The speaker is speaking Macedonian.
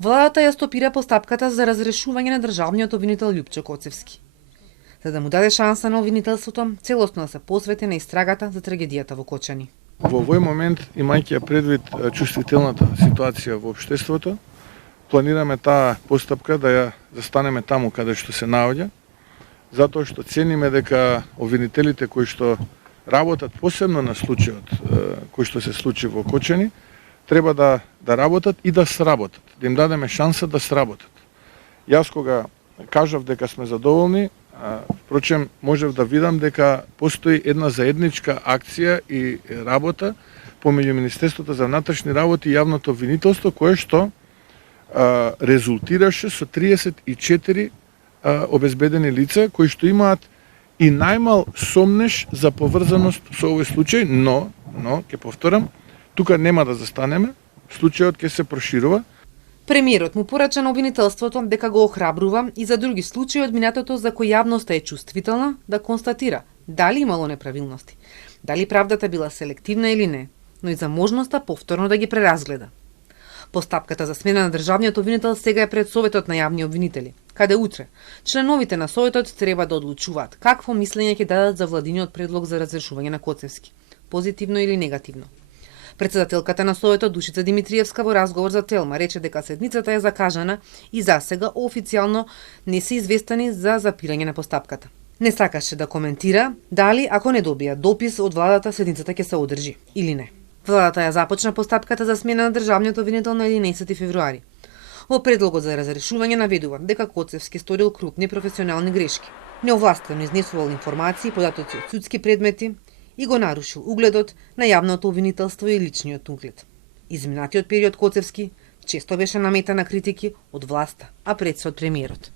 Владата ја стопира постапката за разрешување на државниот обвинител Љупчо Коцевски, за да му даде шанса на обвинителството целосно да се посвети на истрагата за трагедијата во Кочани. Во овој момент, имајќи ја предвид чувствителната ситуација во општеството, планираме таа постапка да ја застанеме таму каде што се наоѓа, затоа што цениме дека обвинителите кои што работат посебно на случајот кој што се случи во Кочани, треба да работат и да сработат, да им дадеме шанса да сработат. Јас кога кажав дека сме задоволни, впрочем можев да видам дека постои една заедничка акција и работа помеѓу Министерството за внатрешни работи и јавното обвинителство, кое што резултираше со 34 обезбедени лица кои што имаат и најмал сомнеш за поврзаност со овој случај, но ќе повторам, тука нема да застанеме, случајот ќе се проширува. Премиерот му порача на обвинителството дека го охрабрува и за други случаи од минатото за кои јавноста е чувствителна да констатира дали имало неправилности, дали правдата била селективна или не, но и за можноста повторно да ги преразгледа. Постапката за смена на државниот обвинител сега е пред Советот на јавни обвинители, каде утре членовите на Советот треба да одлучуваат какво мислење ќе дадат за владиниот предлог за разрешување на Коцевски, позитивно или негативно. Председателката на Советот Душица Димитриевска во разговор за Телма рече дека седницата е закажана и засега официјално не се известени за запирање на постапката. Не сакаше да коментира дали ако не добија допис од владата седницата ќе се одржи или не. Владата ја започна постапката за смена на државниот обвинител на 11 февруари. Во предлогот за разрешување наведува дека Коцевски сторил крупни професионални грешки, неовластено изнесувал информации и податоци од судски предмети и го нарушил угледот на јавното обвинителство и личниот углед. Изминатиот период Коцевски често беше намета на критики од власта, а пред се од премиерот.